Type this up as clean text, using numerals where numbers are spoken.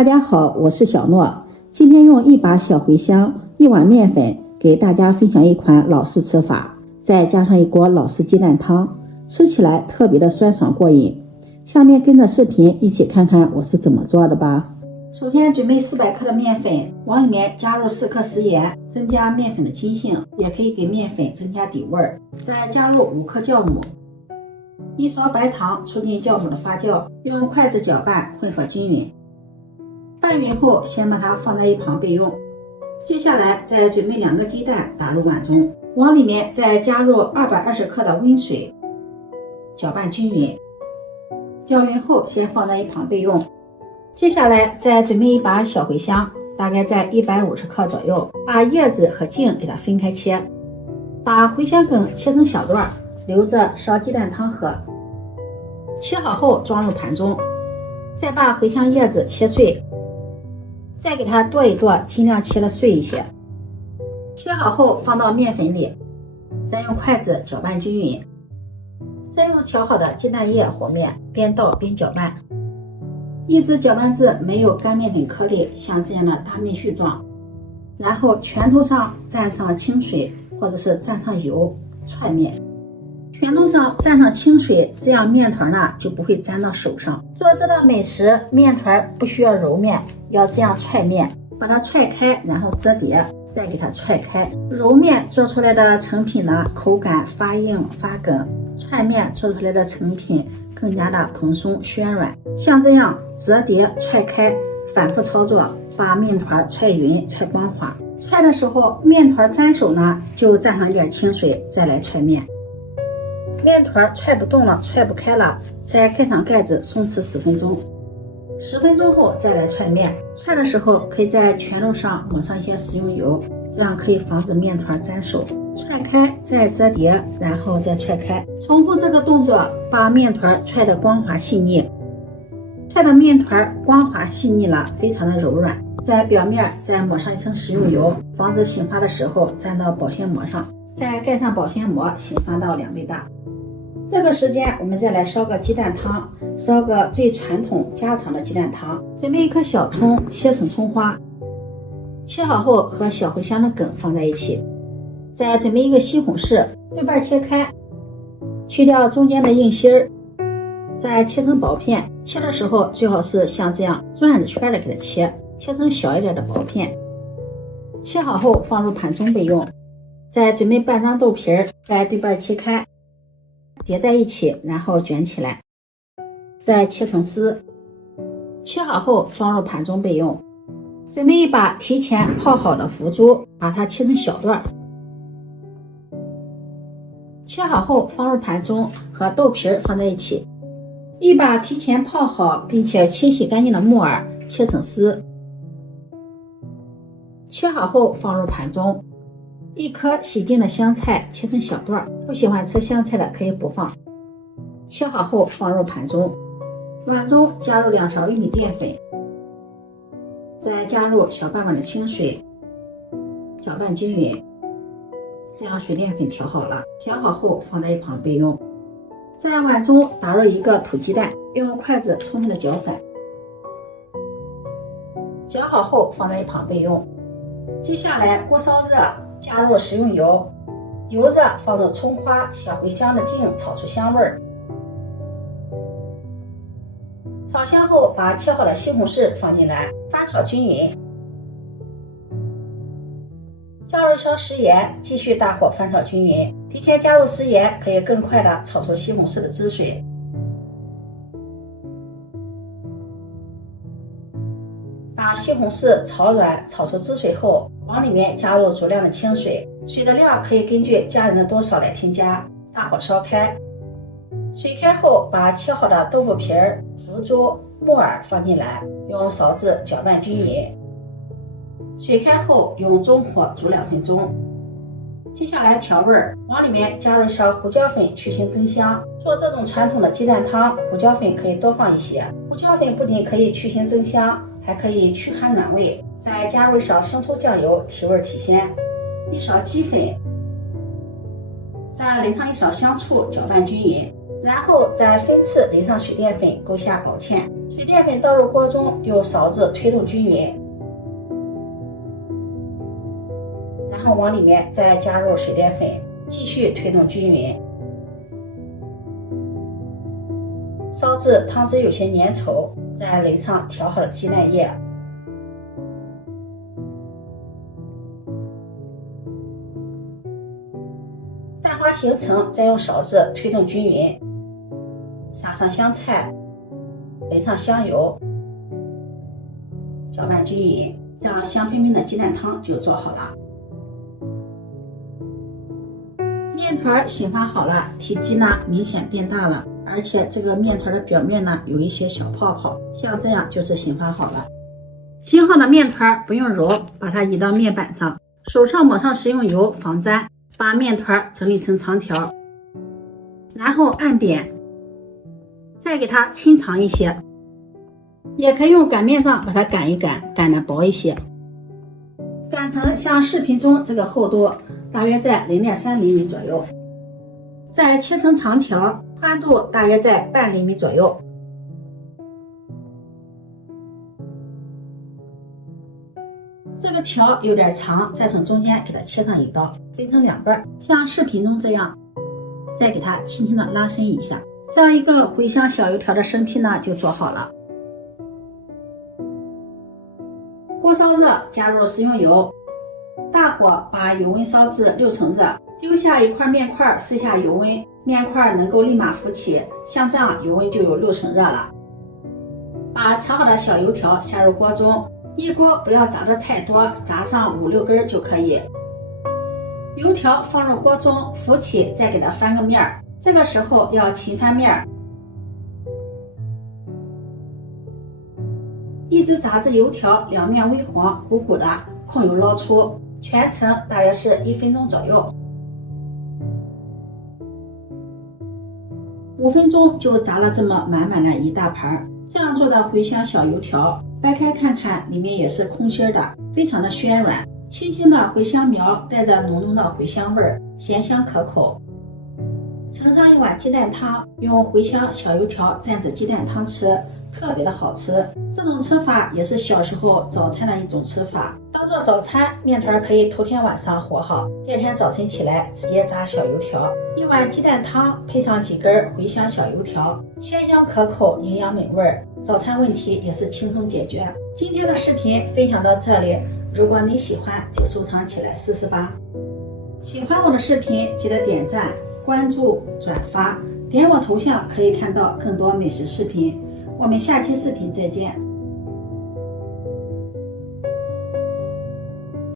大家好，我是小诺。今天用一把小茴香、1碗面粉给大家分享一款老式吃法，再加上一锅老式鸡蛋汤，吃起来特别的酸爽过瘾。下面跟着视频一起看看我是怎么做的吧。首先准备400克的面粉，往里面加入4克食盐，增加面粉的筋性，也可以给面粉增加底味。再加入5克酵母，1勺白糖，促进酵母的发酵，用筷子搅拌混合均匀。拌匀后，先把它放在一旁备用。接下来再准备2个鸡蛋打入碗中，往里面再加入220克的温水，搅拌均匀。搅匀后先放在一旁备用。接下来再准备一把小茴香，大概在150克左右，把叶子和茎给它分开切，把茴香梗切成小段，留着烧鸡蛋汤喝。切好后装入盘中，再把茴香叶子切碎，再给它剁一剁，尽量切得碎一些。切好后放到面粉里，再用筷子搅拌均匀，再用调好的鸡蛋液和面，边倒边搅拌，一直搅拌至没有干面粉颗粒，像这样的大面絮状。然后拳头上蘸上清水或者是蘸上油踹面，拳头上蘸上清水，这样面团呢就不会粘到手上。做这道美食，面团不需要揉面，要这样踹面，把它踹开，然后折叠，再给它踹开。揉面做出来的成品呢，口感发硬发梗；踹面做出来的成品更加的蓬松暄软。像这样折叠踹开，反复操作，把面团踹匀踹光滑。踹的时候面团粘手呢，就蘸上一点清水，再来踹面。面团踹不动了，踹不开了，再盖上盖子松弛10分钟。10分钟后再来踹面。踹的时候可以在拳头上抹上一些食用油，这样可以防止面团粘手。踹开再折叠，然后再踹开，重复这个动作，把面团踹得光滑细腻。踹的面团光滑细腻了，非常的柔软。在表面再抹上一层食用油，防止醒发的时候粘到保鲜膜上。再盖上保鲜膜，醒发到2倍大。这个时间我们再来烧个鸡蛋汤，烧个最传统家常的鸡蛋汤。准备1颗小葱，切成葱花，切好后和小茴香的梗放在一起。再准备1个西红柿，对半切开，去掉中间的硬芯儿，再切成薄片。切的时候最好是像这样转着圈的给它切成小一点的薄片。切好后放入盘中备用。再准备半张豆皮儿，再对半切开，叠在一起，然后卷起来，再切成丝。切好后装入盘中备用。准备一把提前泡好的腐竹，把它切成小段。切好后放入盘中，和豆皮放在一起。一把提前泡好并且清洗干净的木耳，切成丝。切好后放入盘中。1颗洗净的香菜，切成小段，不喜欢吃香菜的可以不放。切好后放入盘中。碗中加入2勺玉米淀粉，再加入小半碗的清水，搅拌均匀。这样水淀粉调好了，调好后放在一旁备用。在碗中打入1个土鸡蛋，用筷子充分的搅散，搅好后放在一旁备用。接下来锅烧热，加入食用油，油热放入葱花、小茴香的茎，炒出香味儿。炒香后把切好的西红柿放进来，翻炒均匀。加入1勺食盐，继续大火翻炒均匀。提前加入食盐可以更快的炒出西红柿的汁水。把西红柿炒软，炒出汁水后，往里面加入足量的清水，水的量可以根据家人的多少来添加。大火烧开，水开后把切好的豆腐皮儿、腐竹、木耳放进来，用勺子搅拌均匀。水开后用中火煮2分钟。接下来调味儿，往里面加入1勺胡椒粉去腥增香。做这种传统的鸡蛋汤，胡椒粉可以多放一些。胡椒粉不仅可以去腥增香，还可以驱寒暖胃。再加入1勺生抽酱油提味提鲜，1勺鸡粉，再淋上1勺香醋，搅拌均匀。然后再分次淋上水淀粉，勾下薄芡。水水淀粉倒入锅中，用勺子推动均匀，然后往里面再加入水淀粉，继续推动均匀。烧至汤汁有些粘稠，再淋上调好的鸡蛋液。蛋花形成，再用勺子推动均匀，撒上香菜，淋上香油，搅拌均匀，这样香喷喷的鸡蛋汤就做好了。面团醒发好了，体积呢明显变大了，而且这个面团的表面呢有一些小泡泡，像这样就是醒发好了。醒好的面团不用揉，把它移到面板上，手上抹上食用油防粘，把面团整理成长条，然后按扁，再给它抻长一些，也可以用擀面杖把它擀一擀，擀得薄一些，擀成像视频中这个厚度，大约在 0.3厘米左右，再切成长条，宽度大约在半厘米左右。这个条有点长，再从中间给它切上一刀，分成2半，像视频中这样，再给它轻轻的拉伸一下，这样一个茴香小油条的生坯呢就做好了。锅烧热，加入食用油，大火把油温烧至6成热，丢下一块面块，试下油温，面块能够立马浮起，像这样油温就有6成热了。把炒好的小油条下入锅中，一锅不要炸得太多，炸上5、6根就可以。油条放入锅中浮起，再给它翻个面，这个时候要勤翻面，一直炸至油条两面微黄鼓鼓的，控油捞出，全程大约是1分钟左右。5分钟就炸了这么满满的一大盘。这样做的茴香小油条，掰开看看，里面也是空心的，非常的暄软，轻轻的茴香苗带着浓浓的茴香味儿，咸香可口。盛上一碗鸡蛋汤，用茴香小油条蘸着鸡蛋汤吃，特别的好吃。这种吃法也是小时候早餐的一种吃法，当做早餐，面团可以头天晚上和好，第二天早晨起来直接炸小油条。一碗鸡蛋汤配上几根茴香小油条，鲜香可口，营养美味，早餐问题也是轻松解决。今天的视频分享到这里，如果你喜欢就收藏起来试试吧。喜欢我的视频记得点赞、关注、转发，点我头像可以看到更多美食视频。我们下期视频再见。